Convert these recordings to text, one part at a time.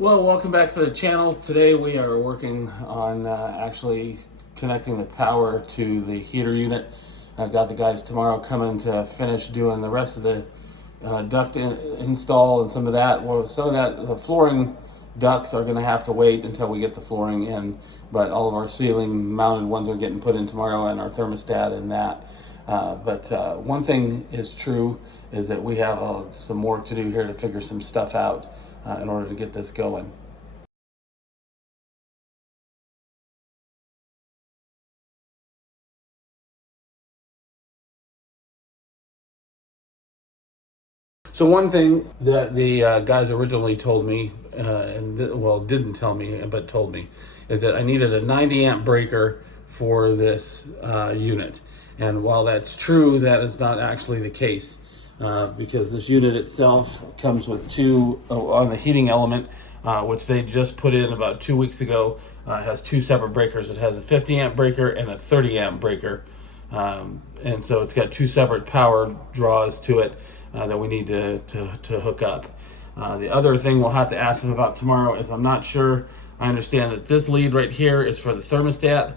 Well, welcome back to the channel. Today we are working on actually connecting the power to the heater unit. I've got the guys tomorrow coming to finish doing the rest of the duct install and some of that. Well, some of that, the flooring ducts are going to have to wait until we get the flooring in, but all of our ceiling mounted ones are getting put in tomorrow, and our thermostat and that. But one thing is true is that we have some work to do here to figure some stuff out in order to get this going. So one thing that the guys originally told me, didn't tell me, but told me, is that I needed a 90 amp breaker for this unit. And while that's true, that is not actually the case, because this unit itself comes with two, on the heating element, which they just put in about 2 weeks ago, has two separate breakers. It has a 50 amp breaker and a 30 amp breaker. And so it's got two separate power draws to it that we need to hook up. The other thing we'll have to ask them about tomorrow is I'm not sure. I understand that this lead right here is for the thermostat.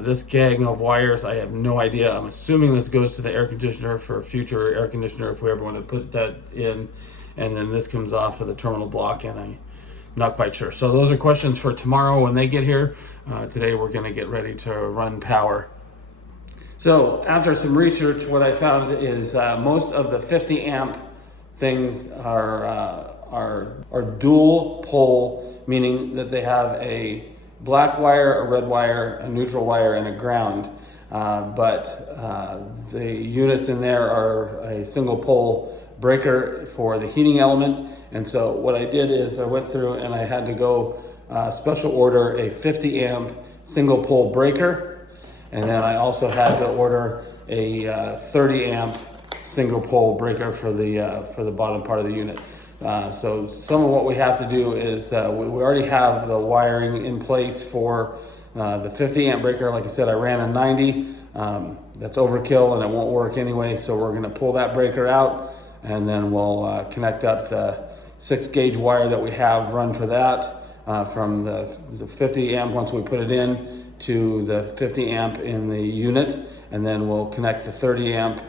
This gang of wires, I have no idea. I'm assuming this goes to the air conditioner for a future air conditioner if we ever want to put that in. And then this comes off of the terminal block, and I'm not quite sure. So those are questions for tomorrow when they get here. Today we're going to get ready to run power. So after some research, what I found is most of the 50 amp things are dual pole, meaning that they have a black wire, a red wire, a neutral wire, and a ground. But the units in there are a single pole breaker for the heating element. And so what I did is I went through and I had to go special order a 50 amp single pole breaker. And then I also had to order a 30 amp single pole breaker for the bottom part of the unit. So some of what we have to do is we already have the wiring in place for the 50 amp breaker. Like I said, I ran a 90. That's overkill and it won't work anyway. So we're going to pull that breaker out, and then we'll connect up the 6 gauge wire that we have run for that from the 50 amp once we put it in to the 50 amp in the unit, and then we'll connect the 30 amp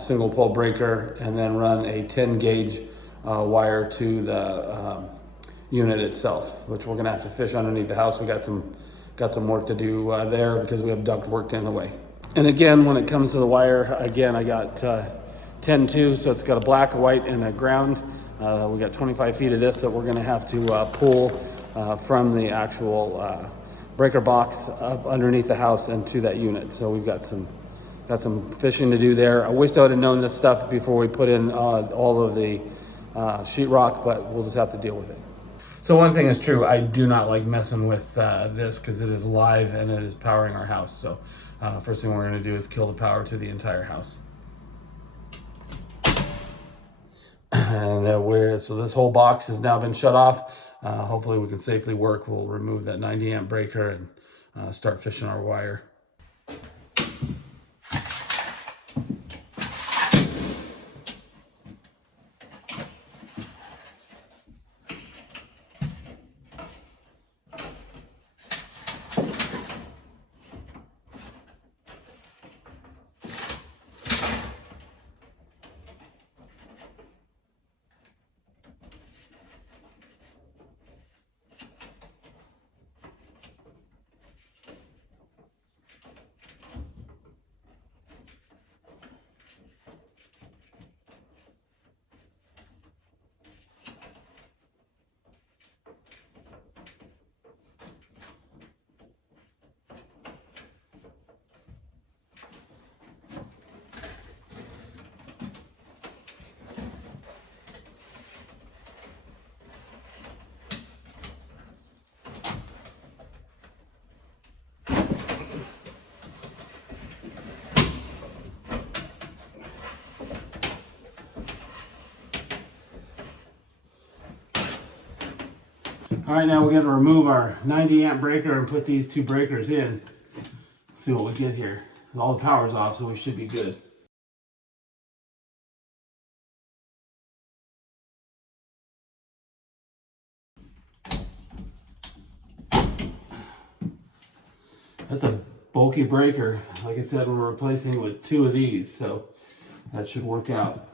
single pole breaker and then run a 10 gauge wire to the unit itself, which we're gonna have to fish underneath the house. We got some work to do there because we have duct work in the way. And again, when it comes to the wire, again, I got 10-2, so it's got a black, a white, and a ground. We got 25 feet of this that we're gonna have to pull from the actual breaker box up underneath the house and to that unit. So we've got some fishing to do there. I wish I would have known this stuff before we put in all of the sheetrock, but we'll just have to deal with it. So one thing is true, I do not like messing with this because it is live and it is powering our house. So first thing we're gonna do is kill the power to the entire house. And so this whole box has now been shut off. Hopefully we can safely work. We'll remove that 90 amp breaker and start fishing our wire. All right, now we got to remove our 90 amp breaker and put these two breakers in. See what we get here. All the power's off, so we should be good. That's a bulky breaker. Like I said, we're replacing it with 2 of these, so that should work out.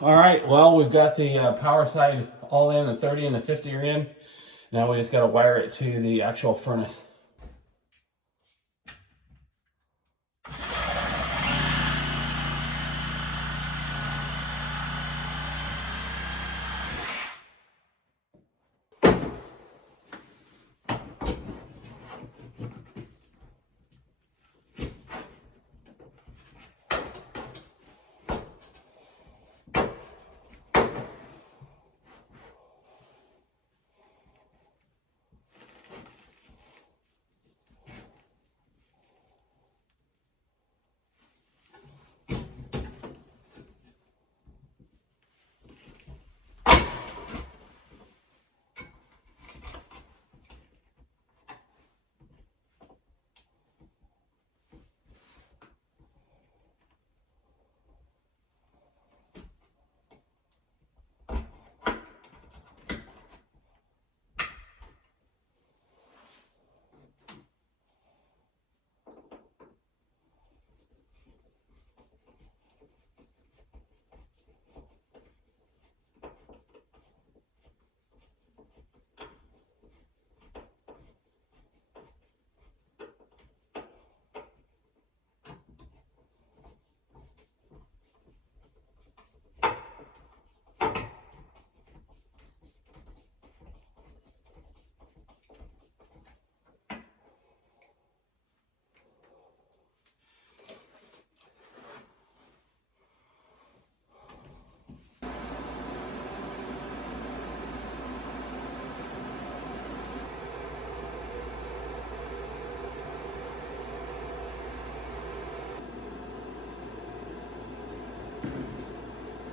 All right, well, we've got the power side all in, the 30 and the 50 are in. Now we just got to wire it to the actual furnace.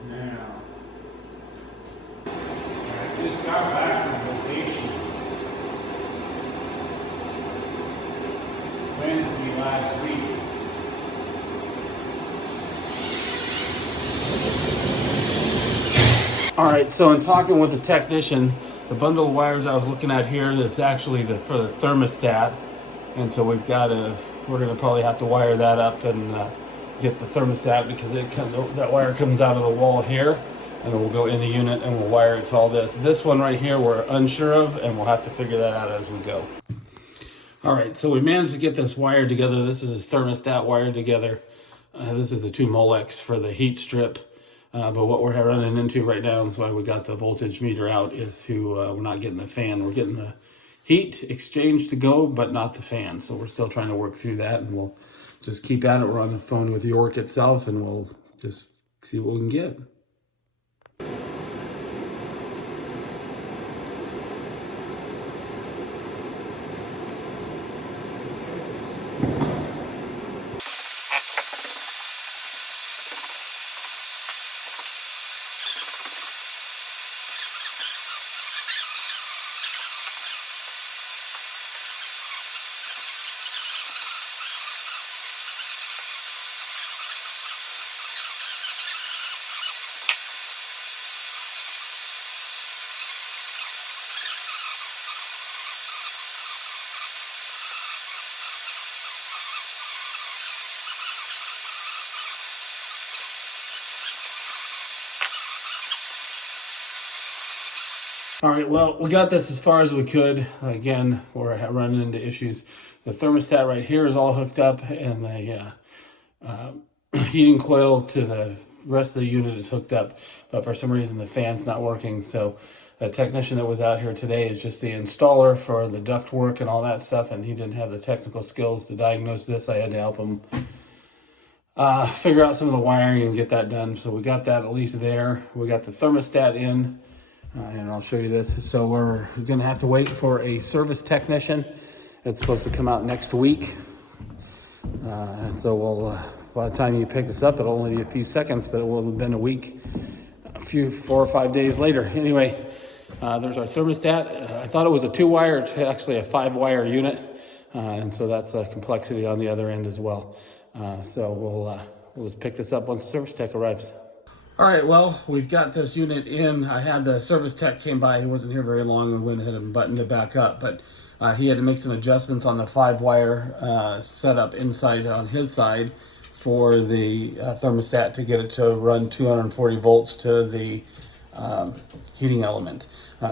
Now, I just got back from vacation Wednesday last week. All right, so in talking with the technician, the bundle of wires I was looking at here is actually for the thermostat, and so we're gonna probably have to wire that up and get the thermostat, because that wire comes out of the wall here, and it will go in the unit, and we'll wire it to all this. This one right here we're unsure of, and we'll have to figure that out as we go. All right, so we managed to get this wired together. This is a thermostat wired together. This is the 2 Molex for the heat strip. But what we're running into right now, is why we got the voltage meter out, is we're not getting the fan. We're getting the heat exchange to go, but not the fan. So we're still trying to work through that, and we'll just keep at it. We're on the phone with York itself, and we'll just see what we can get. All right, well, we got this as far as we could. Again, we're running into issues. The thermostat right here is all hooked up, and the heating coil to the rest of the unit is hooked up, but for some reason the fan's not working. So the technician that was out here today is just the installer for the duct work and all that stuff, and he didn't have the technical skills to diagnose this. I had to help him figure out some of the wiring and get that done. So we got that at least there. We got the thermostat in. And I'll show you this. So we're gonna have to wait for a service technician. It's supposed to come out next week. And so by the time you pick this up, it'll only be a few seconds, but it will have been a week, 4 or 5 days later. Anyway, there's our thermostat. I thought it was a 2-wire, it's actually a 5-wire unit. And so that's a complexity on the other end as well. So we'll just pick this up once the service tech arrives. All right, well, we've got this unit in. I had the service tech came by. He wasn't here very long. We went ahead and buttoned it back up, but he had to make some adjustments on the 5-wire setup inside on his side for the thermostat to get it to run 240 volts to the heating element.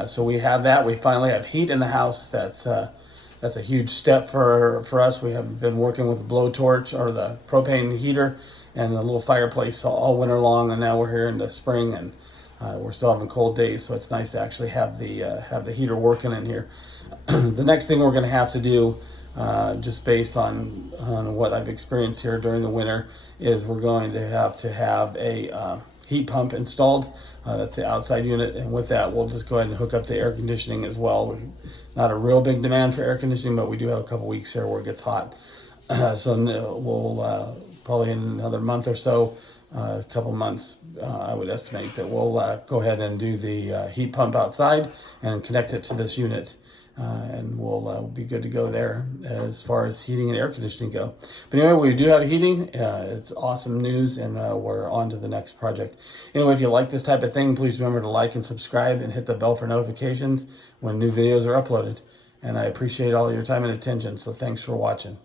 So we have that. We finally have heat in the house. That's a huge step for us. We have been working with the blowtorch or the propane heater and the little fireplace all winter long, and now we're here in the spring, and we're still having cold days, so it's nice to actually have the heater working in here. The next thing we're going to have to do, just based on what I've experienced here during the winter, is we're going to have a heat pump installed. That's the outside unit, and with that, we'll just go ahead and hook up the air conditioning as well. Not a real big demand for air conditioning, but we do have a couple weeks here where it gets hot. So we'll probably in another month or so, a couple months, I would estimate that we'll go ahead and do the heat pump outside and connect it to this unit. And we'll be good to go there as far as heating and air conditioning go. But anyway, we do have heating. It's awesome news, and we're on to the next project. Anyway, if you like this type of thing, please remember to like and subscribe and hit the bell for notifications when new videos are uploaded. And I appreciate all your time and attention, so thanks for watching.